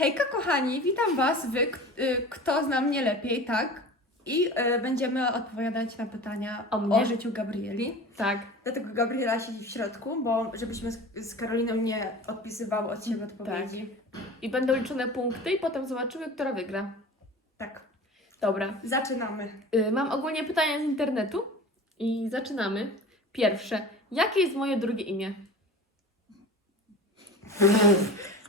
Hejka kochani, witam Was, Wy, kto zna mnie lepiej, tak? I y, będziemy odpowiadać na pytania O mnie? o życiu Gabrieli. Tak. Dlatego Gabriela siedzi w środku, bo żebyśmy z, z Karoliną nie odpisywały od siebie odpowiedzi. I będą liczone punkty i potem zobaczymy, która wygra. Tak. Dobra. Zaczynamy. Y, mam ogólnie pytania z internetu i zaczynamy. Pierwsze. Jakie jest moje drugie imię?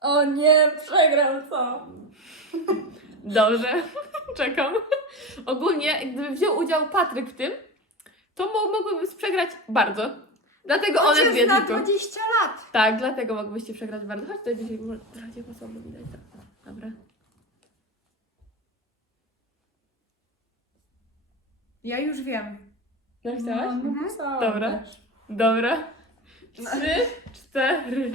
O nie, przegrał co? Dobrze. Czekam. Ogólnie, gdyby wziął udział Patryk w tym, to mo- mogłyby przegrać bardzo. Dlatego one dwie tylko. 20 lat. Tak, dlatego mogłyście przegrać bardzo. Chodź tutaj dzisiaj, może trochę cię słabo widać. Tak. Dobra. Ja już wiem. Napisałaś? No, Mhm. Dobra. też. Dobra. No. Trzy, cztery.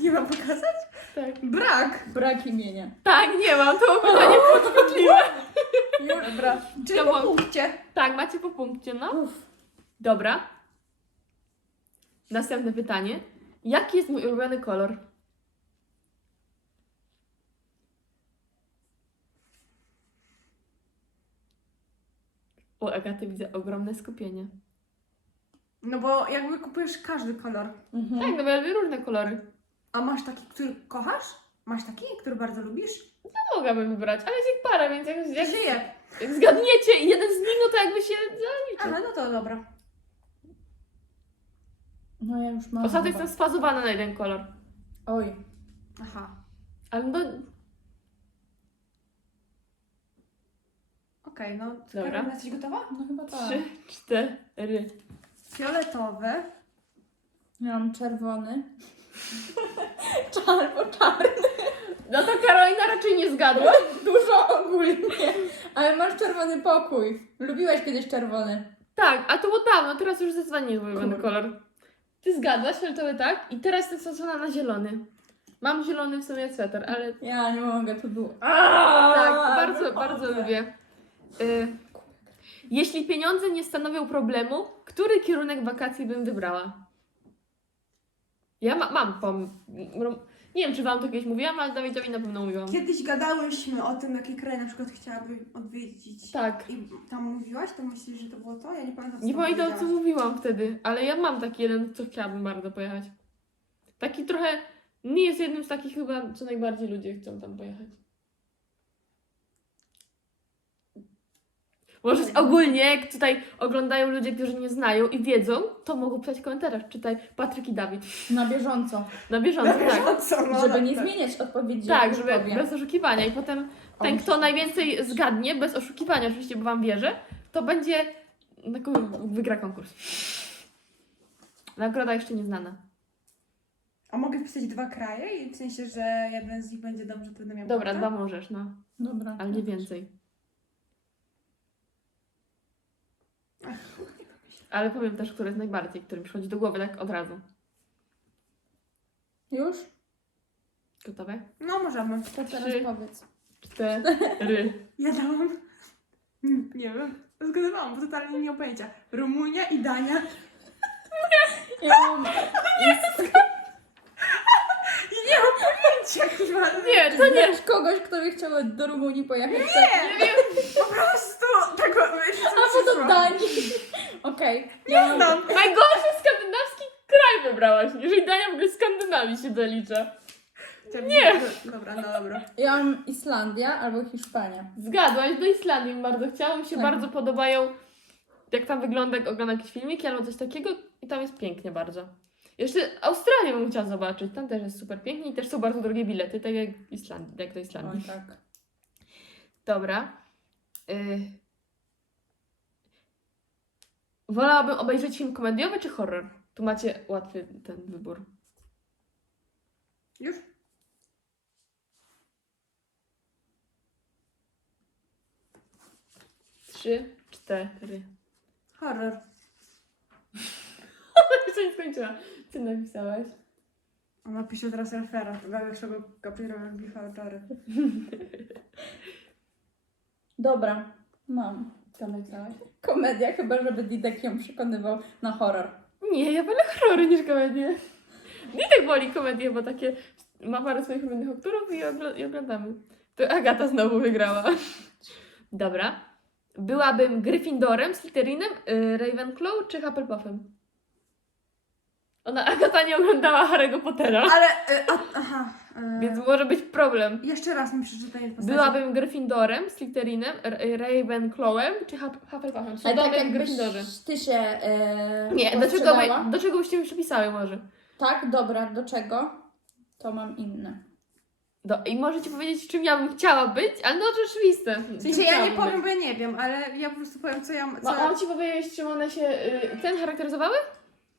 Nie mam pokazać? Tak. Brak. Brak imienia. Tak, nie mam, to było pytanie podchwytliwe. Dobra. Czyli To po punkcie. Tak, macie po punkcie, no. Uff. Dobra. Następne pytanie. Jaki jest mój ulubiony kolor? U Agaty widzę ogromne skupienie. No bo jakby kupujesz każdy kolor. Mhm. Tak, no bo ja lubię różne kolory. A masz taki, który kochasz? Masz taki, który bardzo lubisz? No mogłabym wybrać, ale jest ich parę, więc jak, jak, Żyje. jak zgadniecie i jeden z nich, no to jakby się zaliczy. Aha, no to dobra. No ja już mam. Ostatnio chyba. jestem spazowana na jeden kolor. Oj. Aha. Ale no, Okej, no. Dobra. Karolina, jesteś gotowa? No chyba tak. trzy, cztery. Fioletowy. Ja mam czerwony. Albo czarny. No to Karolina raczej nie zgadła. Dużo ogólnie. Ale masz czerwony pokój. Lubiłaś kiedyś czerwony. Tak, a to było dawno, teraz już zdecydowanie nie jest mój ulubiony Kurde. kolor. Ty zgadłaś, fioletowy tak? I teraz jestem stosowana na zielony. Mam zielony w sumie sweter, ale Ja nie mogę, to było. tak, bardzo, bardzo lubię. Y, jeśli pieniądze nie stanowią problemu, który kierunek wakacji bym wybrała? Ja ma, mam pom... Nie wiem, czy wam to kiedyś mówiłam, ale Dawidowi na pewno mówiłam. Kiedyś gadałyśmy o tym, jaki kraj na przykład chciałaby odwiedzić. Tak. I tam mówiłaś, to myślisz, że to było to? Ja nie pamiętam. Nie tam pamiętam, co powiedziałaś. mówiłam wtedy, ale ja mam taki jeden, co chciałabym bardzo pojechać. Taki trochę, nie jest jednym z takich chyba, co najbardziej ludzie chcą tam pojechać. Może ogólnie, jak tutaj oglądają ludzie, którzy nie znają i wiedzą, to mogą pisać w komentarzach. Czytaj Patryk i Dawid. Na bieżąco. Na bieżąco, tak. No co, no, Żeby no, nie tak. zmieniać odpowiedzi. Tak, żeby powiem. bez oszukiwania. I potem ten, kto najwięcej zgadnie, bez oszukiwania oczywiście, bo wam wierzę, to będzie, taką- wygra konkurs. Nagroda jeszcze nieznana. A mogę wpisać dwa kraje i w sensie, że jeden z nich będzie dobrze, to będę miała Dobra, dwa możesz, no. Dobra. Ale nie więcej. Ale powiem też, który jest najbardziej, który mi przychodzi do głowy tak od razu. Już? Gotowe? No możemy. To teraz Trzy. powiedz. Cztery. Ja dałam... Hmm, Nie wiem. Zgadywałam, bo totalnie nie mam pojęcia. Rumunia i Dania. Ja mam... I nie mam pojęcia. Nie, to nie. Znasz kogoś, kto by chciał do Rumunii pojechać? Nie, nie, po prostu tego, wiecie co do przyszło? Danii. Okej. Mam... Znam. Najgorszy skandynawski kraj wybrałaś. Jeżeli Dania w ogóle Skandynawii się zalicza. Nie. Dobra, no dobra. Ja mam Islandia albo Hiszpania. Zgadłaś, do Islandii bym bardzo chciała. Mi się Tak. bardzo podobają, jak tam wygląda, jak oglądam jakieś filmiki albo coś takiego. I tam jest pięknie bardzo. Jeszcze Australię bym chciała zobaczyć. Tam też jest super pięknie i też są bardzo drogie bilety, tak jak, Islandii, jak do Islandii. Oj, tak. Dobra. Y... Wolałabym obejrzeć film komediowy czy horror? Tu macie łatwy ten wybór. Już? Trzy, cztery. Horror. Jeszcze nie skończyła. Ty napisałaś. Ona pisze teraz referat. Najlepszego Gabriela Bichatory. Dobra. Mam. Co napisałaś? Komedia, chyba żeby Didek ją przekonywał na horror. Nie, ja wolę horrory niż komedię. Nie tak woli komedię, bo takie ma parę swoich ulubionych aktorów i, ogl- i oglądamy. To Agata znowu wygrała. Dobra. Byłabym Gryffindorem, Slytherinem, y, Ravenclaw czy Hufflepuffem? Ona, Agata nie oglądała Harry'ego Pottera, Ale, e, a, aha. E, więc może być problem. Jeszcze raz mi przeczytaj postaci. Byłabym Gryffindorem, Slytherinem, R- Ravenclawem czy Huff- Hufflepuffem? Ale tak jakbyś Gryffindorze. ty się e, Nie, do czego, by, do czego byście mi przypisały może? Tak, dobra, do czego? To mam inne. Do, I możecie powiedzieć, czym ja bym chciała być, ale no to oczywiste. W sensie ja nie powiem, bo ja nie wiem, ale ja po prostu powiem, co ja... Co... Ma, mam ci powiedzieć, czym one się y, ten charakteryzowały?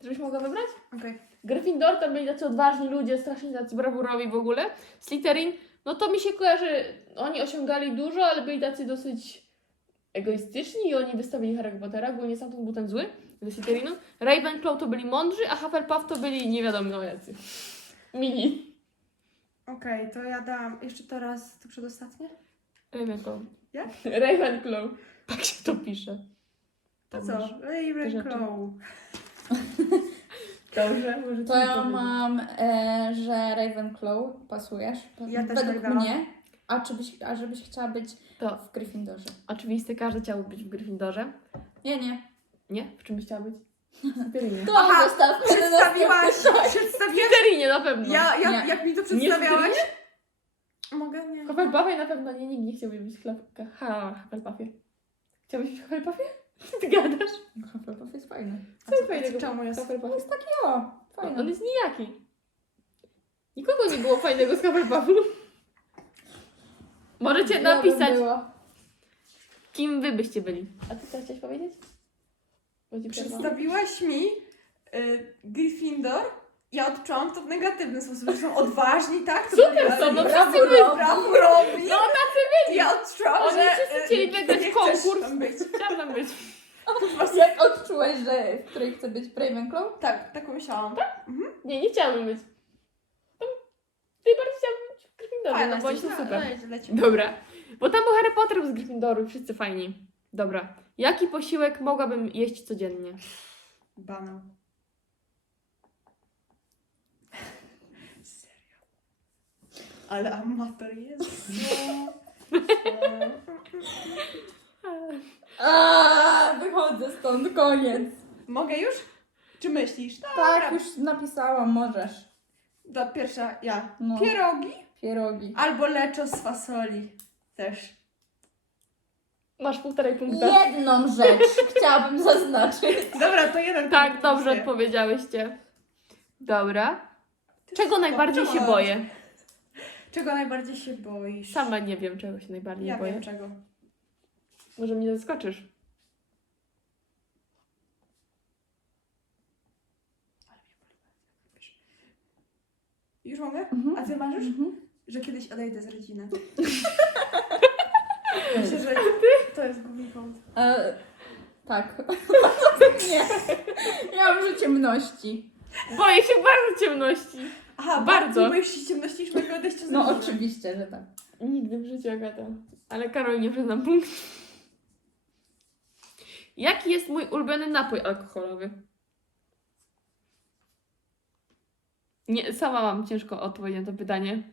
Żebyś mogła wybrać? Okej. Gryffindor to byli tacy odważni ludzie, strasznie tacy brawurowi w ogóle. Slytherin, no to mi się kojarzy, oni osiągali dużo, ale byli tacy dosyć egoistyczni i oni wystawili Harry Pottera, ogólnie stamtąd był ten zły, ze Slytherinu. Ravenclaw to byli mądrzy, a Hufflepuff to byli nie wiadomo jacy. Mini. Okej, to ja dam jeszcze teraz to przedostatnie. Ravenclaw. Jak? Ravenclaw. Tak się to pisze. To co? Ravenclaw. Dobrze, może To ja mam, e, że Ravenclaw pasujesz. Ja też Według tak dałam. mnie. A, czy byś, a żebyś chciała być To w Gryffindorze? oczywiste, każdy chciałby być w Gryffindorze. Nie, nie. Nie? W czym byś chciała być? W Slytherinie. To Aha, zostawmy na Przedstawiłaś, następny przedstawiłaś... Na pewno. Ja, jak, Nie. jak mi to przedstawiałaś? Mogę? Nie. W Hufflepuffie na pewno nie, nikt nie chciałby być w Hufflepuffie. Chciałbyś być w Hufflepuffie? Ty gadasz? Hufflepuff jest fajny. Co jest fajnego czemu jest? Hufflepuffie? Jest taki o, On fajny. jest nijaki. Nikogo nie było fajnego z Hufflepuffu. Możecie Ja bym napisać, była. kim wy byście byli. A ty co chciałeś powiedzieć? Bo ci przerwałam. Przedstawiłaś mi y, Gryffindor. Ja odczułam to w negatywny sposób, że są odważni, tak? To Super są, no Brawo, wszyscy byli. Brawo robi. No tacy byli. Ja odczułam, Oni że... wszyscy y, chcieli wygrać nie konkurs. tam być. Chciałam tam być. Jak odczułaś, że w której chcę być Ravenclaw? Tak, tak myślałam. Nie, nie chciałabym być. To Najbardziej chciałabym być w Gryffindorze, no bo oni są super. Lecimy. Dobra. Bo tam był Harry Potter z Gryffindoru, wszyscy fajni. Dobra. Jaki posiłek mogłabym jeść codziennie? Banał. Ale amator jest. A, wychodzę stąd, koniec. Mogę już? Czy myślisz? Dobra. Tak, już napisałam, możesz. To pierwsza ja. No. Pierogi Pierogi. albo leczo z fasoli. Też. Masz półtorej punkta. Jedną rzecz chciałabym zaznaczyć. Dobra, to jeden. Tak, punkt dobrze odpowiedziałyście. Dobra. Czego najbardziej się boję? Czego najbardziej się boisz? Sama nie wiem, czego się najbardziej Ja boję. wiem czego. Może mnie zaskoczysz. Już mogę? Mhm. A ty marzysz? Mhm. Że kiedyś odejdę z rodziny. Myślę, że to jest głupi pomysł. E, tak. nie. Ja mam życie ciemności. Boję się bardzo ciemności. Aha, Bardzo. Boisz się ciemności niż mojego odejścia z No oczywiście, że tak. Nigdy w życiu, Agata. Ale Karol, nie przyznam punkt. Jaki jest mój ulubiony napój alkoholowy? Nie, sama mam ciężko odpowiedzieć na to pytanie.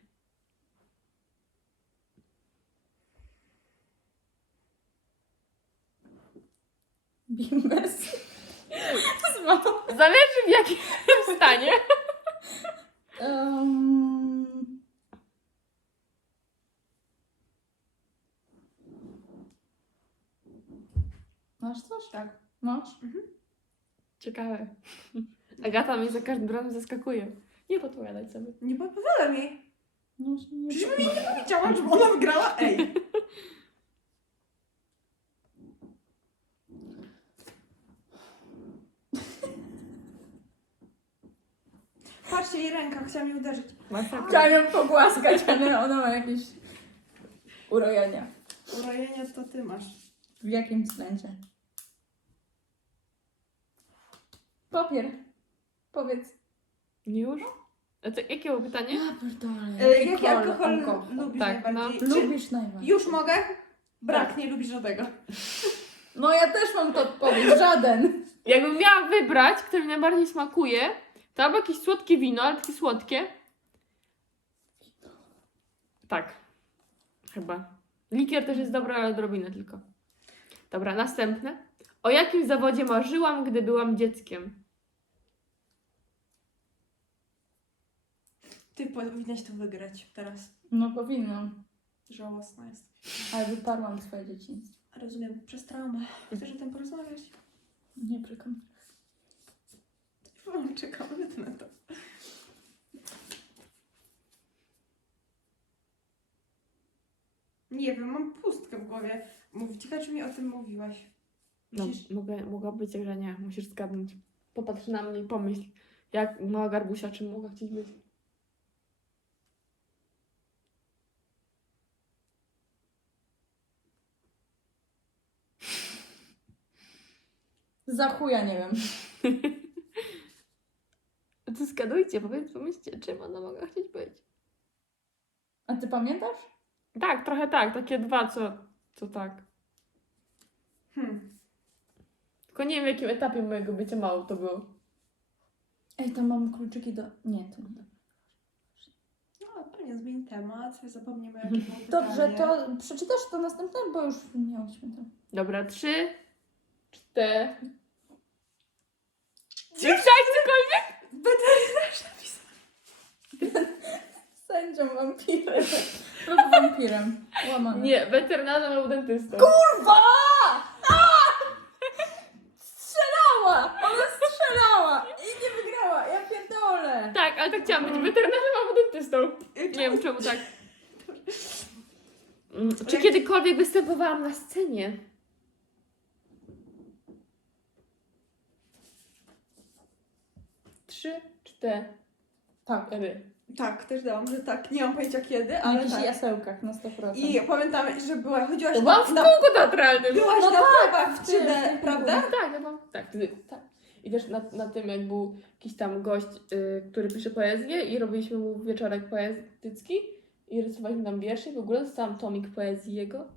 Bimbers. Zależy w jakim stanie. Um... Masz coś? Tak. Masz? Ciekawe. Agata mnie za każdym razem zaskakuje. Nie podpowiadać sobie. Nie podpowiadam jej. No, nie Przecież mi nie powiedziała, żeby ona wygrała. Ej. Patrzcie, jej ręka, chciała mnie uderzyć. Masakra. Chciałam ją pogłaskać, ale ona ma jakieś urojenia. Urojenie to ty masz. W jakim względzie? Papier. Powiedz. Już? A to jakie było pytanie? E, jaki alkohol, lubisz Tak, najbardziej? no. Czy Lubisz najbardziej. już mogę? Brak, nie lubisz żadnego. No ja też mam to odpowiedź, żaden. Jakbym miała wybrać, który mi najbardziej smakuje, To albo jakieś słodkie wino, ale takie słodkie. Tak. Chyba. Likier też jest dobry, ale odrobinę tylko. Dobra, następne. O jakim zawodzie marzyłam, gdy byłam dzieckiem? Ty powinnaś to wygrać teraz. No powinnam, Żałosna jest. ale wyparłam swoje dzieciństwo. Rozumiem, przez traumę. Chcesz o tym porozmawiać? Nie przekam. Czekam na to. Nie wiem, mam pustkę w głowie. Mów, ciekawe, czy mi o tym mówiłaś. No, Musisz... mogę, mogła być, że nie. Musisz zgadnąć. Popatrz na mnie i pomyśl, jak mała garbusia, czym mogła chcieć być. Za chuja nie wiem. Zgadujcie, powiedz, pomyślcie, czym ona mogła chcieć być. A ty pamiętasz? Tak, trochę tak, takie dwa, co, co tak. Hmm. Tylko nie wiem, w jakim etapie mojego bycia mało to było. Ej, tam mam kluczyki do... Nie, to nie. No, pewnie zmień temat, zapomnimy, jakie było Dobrze, pytanie. to przeczytasz to następne, bo już nie uśmiecham. Dobra, trzy, cztery. Słyszałeś cokolwiek? Weterynarz napisał. Sędzią wampirem. Lub wampirem. Łamane. Nie, weterynarza był dentystą. Kurwa! Strzelała! Ona strzelała! I nie wygrała! Ja pierdolę! Tak, ale tak chciałam być weterynarzem albo dentystą. Nie wiem czemu tak. Czy kiedykolwiek występowałam na scenie? Trzy, cztery. Tak. Tak, też dałam, że tak. Nie mam pojęcia kiedy, ale jakichś tak. jasełkach na 100%. I pamiętam, że była, chodziłaś To byłam w na, kółku teatralnym. byłaś No na tak, próbach w w tym, 3D, w tym prawda? Tak, ja mam. Tak, wtedy, tak. I też na, na tym, jak był jakiś tam gość, y, który pisze poezję i robiliśmy mu wieczorek poetycki i rysowaliśmy tam wiersze. W ogóle dostałam tomik poezji jego.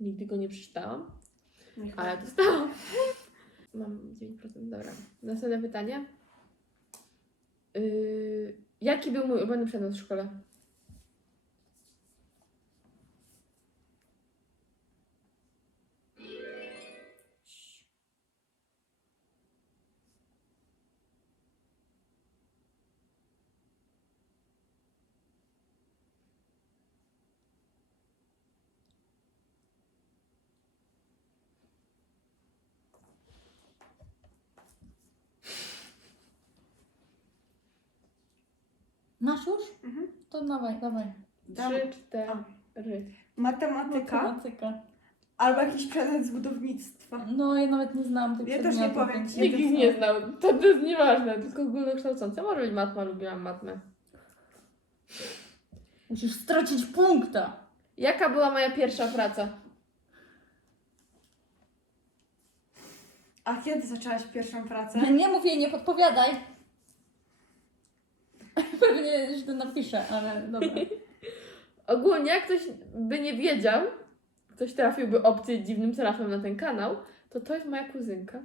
Nigdy go nie przeczytałam, Niech ale dostałam. Mam 9%, dobra. Następne pytanie. Y, jaki był mój ulubiony przedmiot w szkole? Masz już? Mhm. To dawaj, dawaj. Dam- Trzy, cztery. Matematyka Matematyka. albo jakiś przedmiot z budownictwa. No, ja nawet nie znam tych Ja też nie przedmiotów, powiem więc ci. Nikt ich nie. nie znał. To, to jest nieważne, tylko ogólnokształcące. Może być matma, lubiłam matmę. Musisz stracić punkta. Jaka była moja pierwsza praca? A kiedy zaczęłaś pierwszą pracę? Nie mów jej, nie podpowiadaj. Pewnie źle napiszę, ale dobra. Ogólnie, jak ktoś by nie wiedział, ktoś trafiłby obcy dziwnym trafem na ten kanał, to to jest moja kuzynka.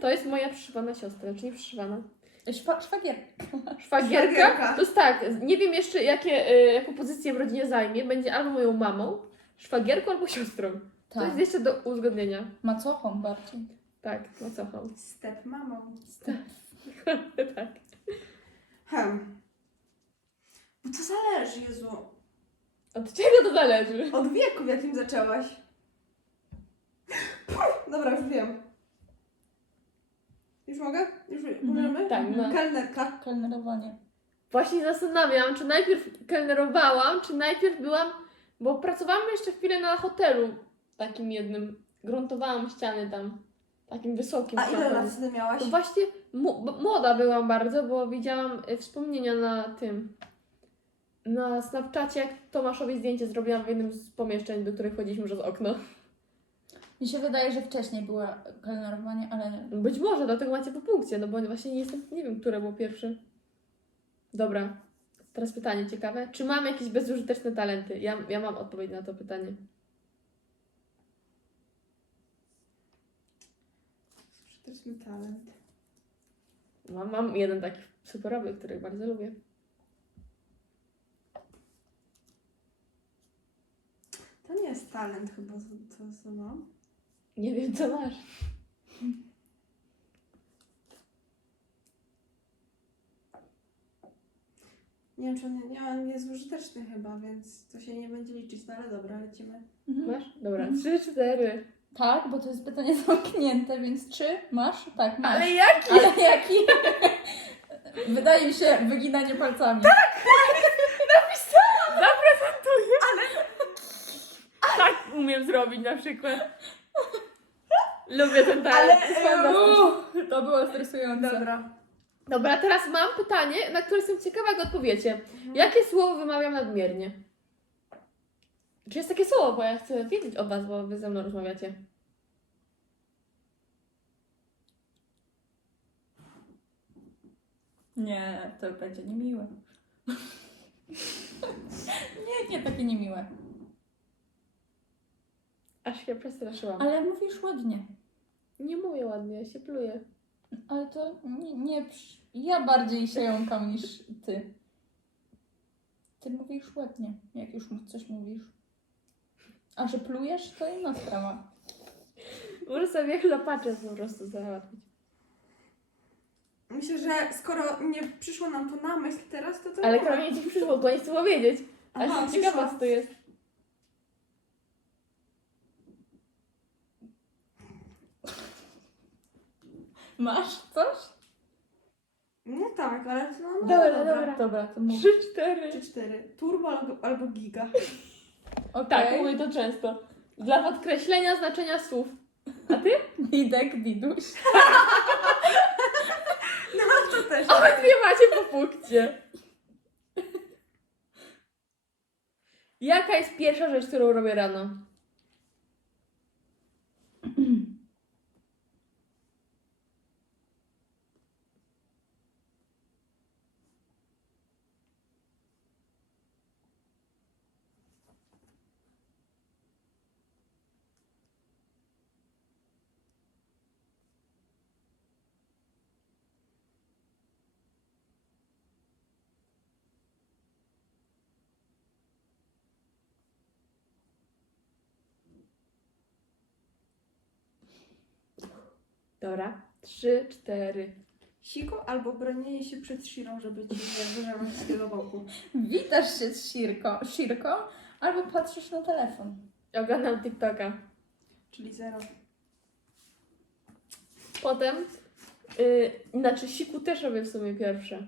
To jest moja przyszywana siostra, czy nie przyszywana? Szwa, szwagier. Szwagierka. Szwagierka. To jest tak, nie wiem jeszcze jakie, y, jaką pozycję w rodzinie zajmie. Będzie albo moją mamą, szwagierką, albo siostrą. To Tak. jest jeszcze do uzgodnienia. Macochą bardziej. Tak, no co mam. Step mamą. tak. Hem. Bo to zależy, Jezu. Od czego to zależy? Od wieku, w jakim zaczęłaś. Puh, Dobra, już wiem. Już mogę? Już możemy? Tak, no. Kelnerka. Kelnerowanie. Właśnie zastanawiam, czy najpierw kelnerowałam, czy najpierw byłam, bo pracowałam jeszcze chwilę na hotelu takim jednym. Gruntowałam ściany tam, takim wysokim. A ile lat wtedy miałaś? To właśnie młoda byłam bardzo, bo widziałam y, wspomnienia na tym. Na Snapchacie, jak Tomaszowi zdjęcie zrobiłam w jednym z pomieszczeń, do których wchodziliśmy przez okno. Mi się wydaje, że wcześniej było kelnerowanie, ale Być może, dlatego macie po punkcie, no bo właśnie nie jestem, nie wiem, które było pierwsze. Dobra, teraz pytanie ciekawe. Czy mam jakieś bezużyteczne talenty? Ja, ja mam odpowiedź na to pytanie. To jest mój talent. Mam, mam jeden taki superowych, których bardzo lubię. To nie jest talent chyba, co, co, co mam. Nie wiem, co masz. Nie wiem, czy on, nie, on jest użyteczny chyba, więc to się nie będzie liczyć, no ale dobra, lecimy. Mhm. Masz? Dobra, Mhm. trzy, cztery. Tak, bo to jest pytanie zamknięte, więc czy masz? Tak, masz. Ale jaki? Ale jaki? Wydaje mi się wyginanie palcami. Zaprezentuję. Ale... Tak umiem zrobić na przykład. Lubię ten talent. Ale, to. Uuu, było stresujące. Dobra. Dobra, teraz mam pytanie, na które jestem ciekawa, jak odpowiecie. Jakie słowo wymawiam nadmiernie? Czy jest takie słowo, bo ja chcę wiedzieć o was, bo wy ze mną rozmawiacie. Nie, to będzie niemiłe. nie, nie, takie niemiłe. Aż się przestraszyłam. Ale mówisz ładnie. Nie mówię ładnie, ja się pluję. Ale to nie, nie przy- ja bardziej się jąkam niż ty. Ty mówisz ładnie, jak już mu coś mówisz. A że plujesz, to inna sprawa. Muszę sobie chlapacze po prostu załatwić. Myślę, że skoro nie przyszło nam to na myśl teraz, to to... Ale Karolina ci przyszło, bo nie chcę powiedzieć. A Aha, jestem ciekawa, przyszło. co to jest. Masz coś? No tak, ale to no, no Dobra, dobra. dobra. Dobra, to mów. Trzy, cztery. Trzy, cztery. Turbo albo, albo giga. Okej. Tak, mówię to często. Dla podkreślenia znaczenia słów. A ty? Didek, diduś. No to też. Obydwie macie po punkcie. Jaka jest pierwsza rzecz, którą robię rano? Dobra. Trzy, cztery. Siko albo bronienie się przed Shirą, żeby ci nie wyżarł z tyłu boku. Witasz się z Sirko, Sirką albo patrzysz na telefon. Oglądam TikToka. Czyli zero. Potem, yy, znaczy siku też robię w sumie pierwsze.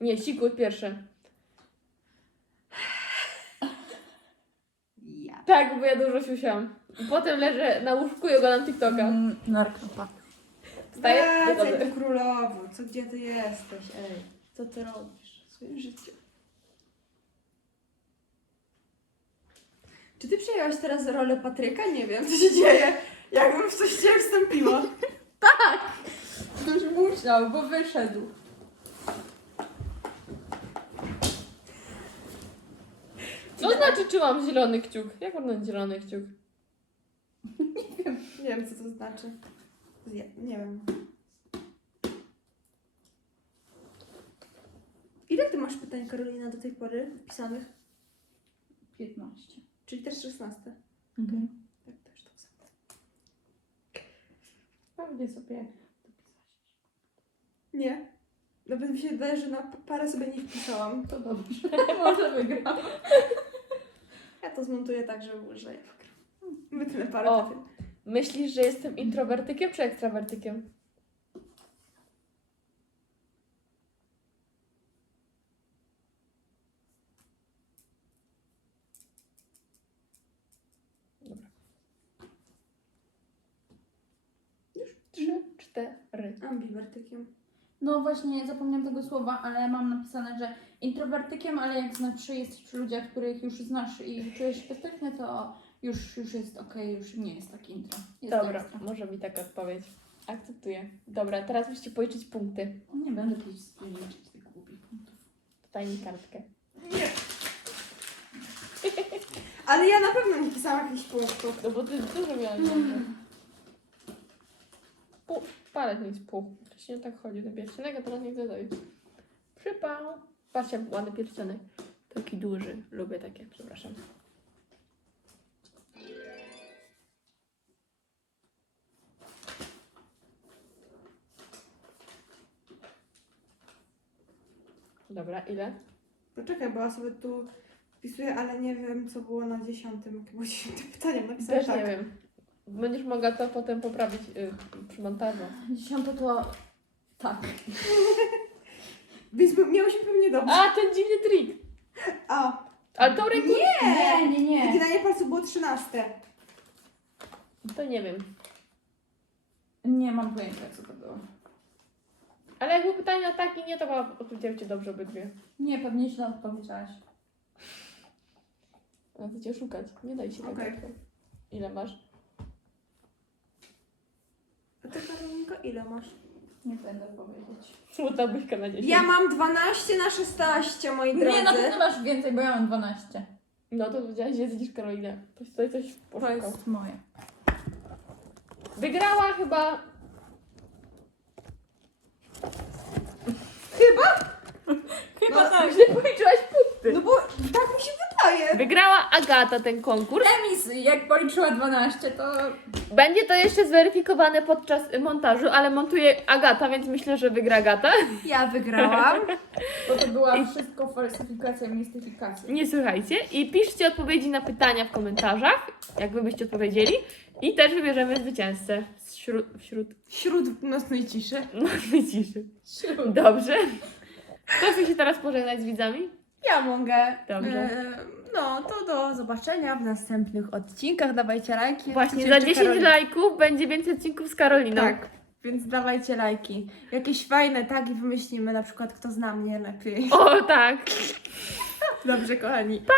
Nie, siku pierwsze. Ja. Tak, bo ja dużo siusiam. Potem leżę na łóżku i oglądam TikToka. Mm, narkopa. Wstaję, Wracaj dobra. tu królowo, co gdzie ty jesteś, ej? Co ty robisz w swoim życiu? Czy ty przejęłaś teraz rolę Patryka? Nie wiem, co się dzieje. Jakbym w coś cię wstąpiła. Ktoś musiał, bo wyszedł. Co znaczy, czy mam zielony kciuk? Jak mam zielony kciuk? Nie wiem, co to znaczy. Zje, nie wiem. Ile ty masz pytań, Karolina, do tej pory wpisanych? 15. Czyli też 16. Mhm. Tak, też to samo. Pewnie sobie Nie. Nawet mi się wydaje, że na parę sobie nie wpisałam. To dobrze. Może wygram. Ja to zmontuję tak, żeby że ja wygram. Wytnę parę O. pytań. Myślisz, że jestem introwertykiem czy ekstrawertykiem? Dobra. Już trzy, cztery. Ambiwertykiem. No właśnie, zapomniałam tego słowa, ale mam napisane, że introwertykiem, ale jak znaczy jesteś przy ludziach, których już znasz i czujesz się bezpiecznie, to już, już jest okej, już nie jest taki intro. Jest Dobra, ekstra. może mi taka odpowiedź. Akceptuję. Dobra, teraz musicie policzyć punkty. Nie będę pis- liczyć tych głupich punktów. Daj mi kartkę. Nie. Ale ja na pewno nie pisałam jakichś punktów. No bo ty dużo miałeś. Pół. Palec nie jest pół. Wcześniej tak chodzi do pierścionego, teraz nie chcę dojść. Przypał. Patrzcie, jak ładny pierścionek. Taki duży. Lubię takie, przepraszam. Dobra, ile? Poczekaj, bo ja sobie tu wpisuję, ale nie wiem, co było na dziesiątym. Jakie było dziesiąte pytanie? Napisałam Też tak. nie wiem. Będziesz mogła to potem poprawić y, przy montażu. Dziesiąte to... Tak. Więc miało się pewnie dobrze. A, ten dziwny trik. A, Ale tą ręką... Nie, nie, nie. wyginanie palców było trzynaste. To nie wiem. Nie mam pojęcia, co to było. Ale jak było pytanie tak i nie, to chyba odpowiedziałem Ci dobrze obydwie. Nie, pewnie źle odpowiedziałaś. No to Cię szukać. Nie daj się tak Okej. łatwo. Ile masz? A ty, Karolinko, ile masz? Nie będę powiedzieć. Smutna buźka na 10. Ja mam 12 na 16, moi drodzy. Nie, na pewno masz więcej, bo ja mam 12. No to powiedziałaś więcej niż Karolina. Ktoś tutaj coś To poszukał. jest moje. Wygrała chyba... Chyba No, tak. Źle policzyłaś punkty. No bo tak mi się wydaje. Wygrała Agata ten konkurs. Emis, jak policzyła 12, to Będzie to jeszcze zweryfikowane podczas montażu, ale montuje Agata, więc myślę, że wygra Agata. Ja wygrałam. bo to była wszystko falsyfikacja, mistyfikacja. Nie słuchajcie. I piszcie odpowiedzi na pytania w komentarzach, jak wy byście odpowiedzieli. I też wybierzemy zwycięzcę wśród, wśród Wśród nocnej ciszy. naszej ciszy. Dobrze. Kto chce się teraz pożegnać z widzami? Ja mogę. Dobrze. E, no, to do zobaczenia w następnych odcinkach. Dawajcie lajki. Właśnie, za jeszcze 10 Karolin- lajków będzie więcej odcinków z Karoliną. Tak, więc dawajcie lajki. Jakieś fajne tagi wymyślimy, na przykład kto zna mnie lepiej. O, tak. Dobrze, kochani. Pa!